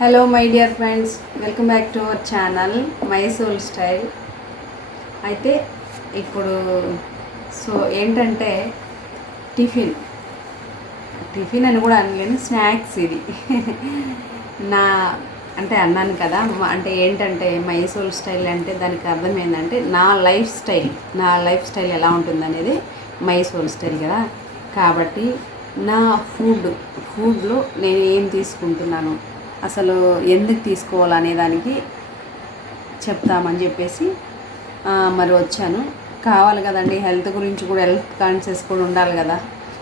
Hello my dear friends, welcome back to our channel my soul style. అయితే ఇప్పుడు ఏంటంటే tiffin అని కూడా అనలేను, స్నాక్స్ ఇది నా అంటే అన్నాను కదా. అంటే ఏంటంటే మై సోల్ స్టైల్ అంటే దానికి అర్థం ఏంటంటే నా లైఫ్ స్టైల్ ఎలా ఉంటుందనేది మై సోల్ స్టైల్ కదా. కాబట్టి నా ఫుడ్లో నేను ఏం తీసుకుంటున్నాను, అసలు ఎందుకు తీసుకోవాలనే దానికి చెప్తామని చెప్పేసి మరి వచ్చాను. కావాలి కదండి, హెల్త్ గురించి కూడా, హెల్త్ కాన్షియస్ కూడా ఉండాలి కదా.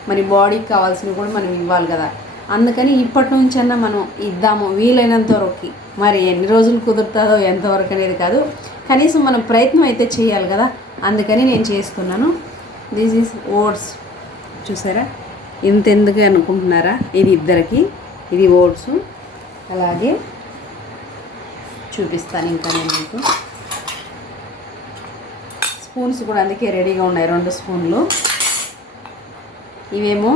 మరి బాడీకి కావాల్సినవి కూడా మనం ఇవ్వాలి కదా. అందుకని ఇప్పటి నుంచన్నా మనం ఇద్దాము వీలైనంత వరకు. మరి ఎన్ని రోజులు కుదురుతుందో ఎంతవరకు అనేది కాదు, కనీసం మనం ప్రయత్నం అయితే చేయాలి కదా. అందుకని నేను చేస్తున్నాను. This is oats. చూసారా, ఇంతెందుకు అనుకుంటున్నారా? ఇది ఇద్దరికి, ఇది ఓట్స్. అలాగే చూపిస్తాను ఇంకా నేను మీకు. స్పూన్స్ కూడా అందుకే రెడీగా ఉన్నాయి, 2 స్పూన్లు. ఇవేమో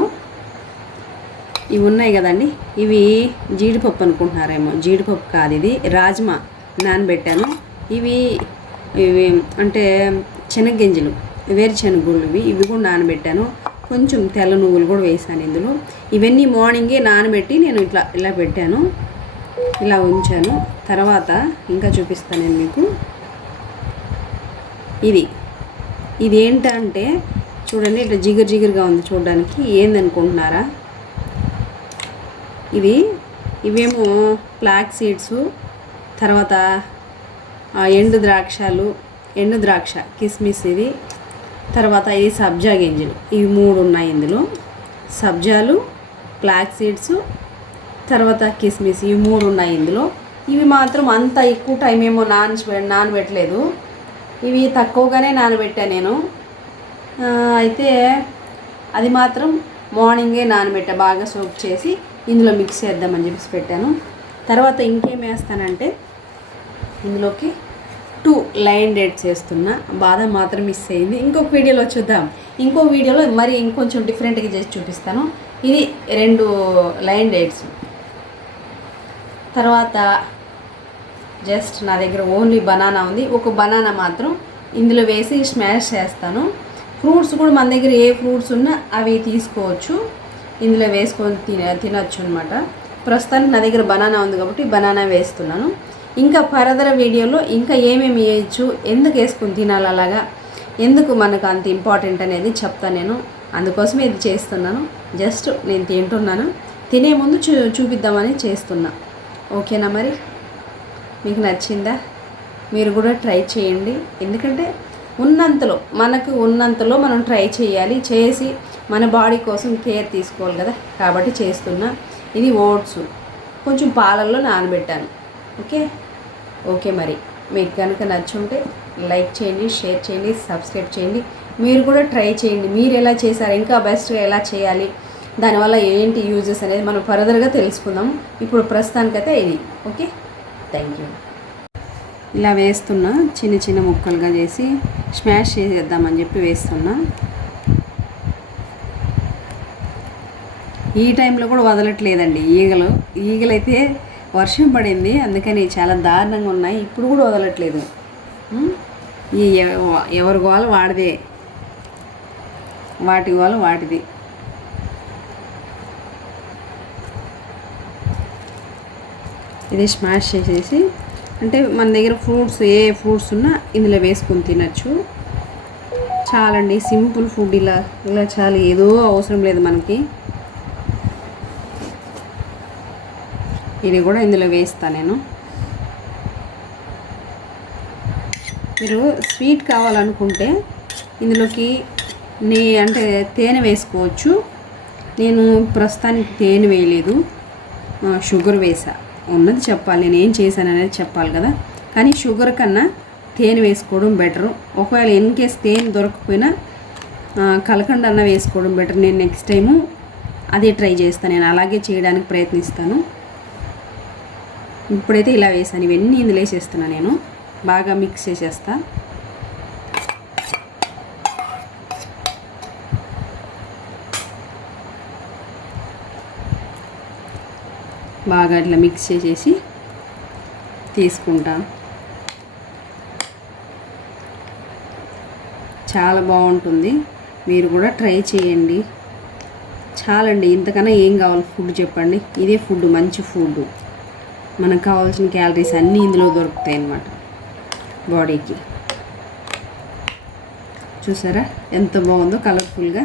ఇవి ఉన్నాయి కదండి, ఇవి జీడిపప్పు అనుకుంటున్నారేమో. జీడిపప్పు కాదు, ఇది రాజ్మా నానబెట్టాను. ఇవి అంటే శనగగింజలు, వేరుశనగుళ్ళు. ఇవి కూడా నానబెట్టాను. కొంచెం తెల్ల నువ్వులు కూడా వేసాను ఇందులో. ఇవన్నీ మార్నింగే నానబెట్టి నేను ఇలా పెట్టాను, ఇలా ఉంచాను. తర్వాత ఇంకా చూపిస్తాను నేను మీకు. ఇది ఏంటంటే చూడండి, ఇట్లా జిగురుగా ఉంది చూడడానికి. ఏందనుకుంటున్నారా? ఇవేమో ఫ్లాక్ సీడ్స్, తర్వాత ఎండు ద్రాక్ష కిస్మిస్, ఇది తర్వాత ఇది సబ్జా గింజలు. ఇవి 3 ఉన్నాయి ఇందులో. సబ్జాలు, ఫ్లాక్ సీడ్స్, తర్వాత కిస్మిస్, ఇవి 3 ఉన్నాయి ఇందులో. ఇవి మాత్రం అంత ఎక్కువ టైం ఏమో నానబెట్టలేదు. ఇవి తక్కువగానే నానబెట్టాను నేను. అయితే అది మాత్రం మార్నింగే నానబెట్టా, బాగా సోప్ చేసి ఇందులో మిక్స్ చేద్దామని చెప్పేసి పెట్టాను. తర్వాత ఇంకేం వేస్తానంటే ఇందులోకి 2 లైన్ డేట్స్ వేస్తున్నా. బాదం మాత్రం మిస్ అయింది. ఇంకొక వీడియోలో చూద్దాం. ఇంకో వీడియోలో మరి ఇంకొంచెం డిఫరెంట్గా చేసి చూపిస్తాను. ఇది 2 లైన్ డేట్స్. తర్వాత జస్ట్ నా దగ్గర ఓన్లీ బనానా ఉంది. ఒక బనానా మాత్రం ఇందులో వేసి స్మాష్ చేస్తాను. ఫ్రూట్స్ కూడా మన దగ్గర ఏ ఫ్రూట్స్ ఉన్నా అవి తీసుకోవచ్చు, ఇందులో వేసుకొని తినచ్చు అనమాట. ప్రస్తుతానికి నా దగ్గర బనానా ఉంది కాబట్టి బనానా వేస్తున్నాను. ఇంకా ఫర్దర్ వీడియోలో ఇంకా ఏమేమి వేయచ్చు, ఎందుకు వేసుకొని తినాలి, అలాగా ఎందుకు మనకు అంత ఇంపార్టెంట్ అనేది చెప్తాను నేను. అందుకోసమే ఇది చేస్తున్నాను. జస్ట్ నేను తింటున్నాను, తినే ముందు చూపిద్దామని చేస్తున్నా. ఓకేనా? మరి మీకు నచ్చిందా? మీరు కూడా ట్రై చేయండి. ఎందుకంటే మనకు ఉన్నంతలో మనం ట్రై చేయాలి, చేసి మన బాడీ కోసం కేర్ తీసుకోవాలి కదా. కాబట్టి చేస్తున్నా. ఇది ఓట్స్ కొంచెం పాలల్లో నానబెట్టాను. ఓకే మరి మీకు కనుక నచ్చుంటే లైక్ చేయండి, షేర్ చేయండి, సబ్స్క్రైబ్ చేయండి. మీరు కూడా ట్రై చేయండి. మీరు ఎలా చేశారు, ఇంకా బెస్ట్గా ఎలా చేయాలి, దానివల్ల ఏంటి యూజెస్ అనేది మనం ఫర్దర్గా తెలుసుకుందాం. ఇప్పుడు ప్రస్తుతానికైతే ఇది. Okay, thank you. ఇలా వేస్తున్నా, చిన్న ముక్కలుగా చేసి స్మాష్ చేసేద్దామని చెప్పి వేస్తున్నా. ఈ టైంలో కూడా వదలట్లేదండి ఈగలైతే. వర్షం పడింది అందుకని చాలా దారుణంగా ఉన్నాయి. ఇప్పుడు కూడా వదలట్లేదు. ఎవరి గోల వాడిదే, వాటి గోల వాటిది. ఇది స్మాష్ చేసేసి, అంటే మన దగ్గర ఏ ఫ్రూట్స్ ఉన్నా ఇందులో వేసుకొని తినచ్చు. చాలండి, సింపుల్ ఫుడ్. ఇలా చాలా, ఏదో అవసరం లేదు మనకి. ఇది కూడా ఇందులో వేస్తాను నేను. మీరు స్వీట్ కావాలనుకుంటే ఇందులోకి అంటే తేనె వేసుకోవచ్చు. నేను ప్రస్తుతానికి తేనె వేయలేదు, షుగర్ వేసా. ఉన్నది చెప్పాలి, నేను ఏం చేశాను అనేది చెప్పాలి కదా. కానీ షుగర్ కన్నా తేనె వేసుకోవడం బెటరు. ఒకవేళ ఇన్ కేస్ తేనె దొరకకపోయినా కలకండ అన్న వేసుకోవడం బెటర్. నేను నెక్స్ట్ టైము అదే ట్రై చేస్తాను, నేను అలాగే చేయడానికి ప్రయత్నిస్తాను. ఇప్పుడైతే ఇలా వేసాను. ఇవన్నీ ఇందులో వేసేస్తున్నా నేను. బాగా మిక్స్ చేసేస్తా. బాగా ఇట్లా మిక్స్ చేసేసి తీసుకుంటాను. చాలా బాగుంటుంది, మీరు కూడా ట్రై చేయండి. చాలండి, ఇంతకన్నా ఏం కావాలి ఫుడ్ చెప్పండి. ఇదే ఫుడ్, మంచి ఫుడ్. మనకు కావాల్సిన క్యాలరీస్ అన్నీ ఇందులో దొరుకుతాయి అన్నమాట బాడీకి. చూసారా ఎంత బాగుందో కలర్ఫుల్గా.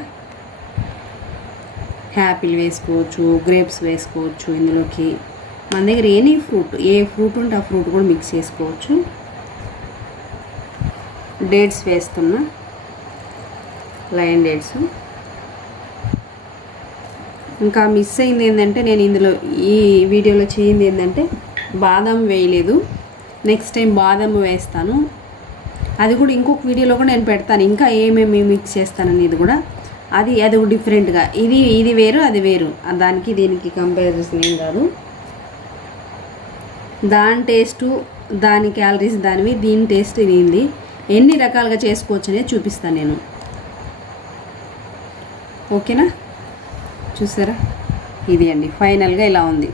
యాపిల్ వేసుకోవచ్చు, గ్రేప్స్ వేసుకోవచ్చు ఇందులోకి. మన దగ్గర ఎనీ ఫ్రూట్, ఏ ఫ్రూట్ ఉంటే ఆ ఫ్రూట్ కూడా మిక్స్ చేసుకోవచ్చు. డేట్స్ వేస్తున్నా, లయన్ డేట్స్. ఇంకా మిస్ అయింది ఏంటంటే, నేను ఇందులో ఈ వీడియోలో చేయింది ఏంటంటే బాదం వేయలేదు. నెక్స్ట్ టైం బాదం వేస్తాను, అది కూడా ఇంకొక వీడియోలో కూడా నేను పెడతాను. ఇంకా ఏమేమి మిక్స్ చేస్తాననేది కూడా, అది డిఫరెంట్గా. ఇది వేరు, అది వేరు. దానికి దీనికి కంపారిజన్ ఏం కాదు. దాని టేస్టు, దాని క్యాలరీస్ దానివి, దీని టేస్ట్ దీనిది. ఎన్ని రకాలుగా చేసుకోవచ్చు అనేది చూపిస్తాను నేను. ఓకేనా? చూసారా, ఇది అండి ఫైనల్గా ఇలా ఉంది.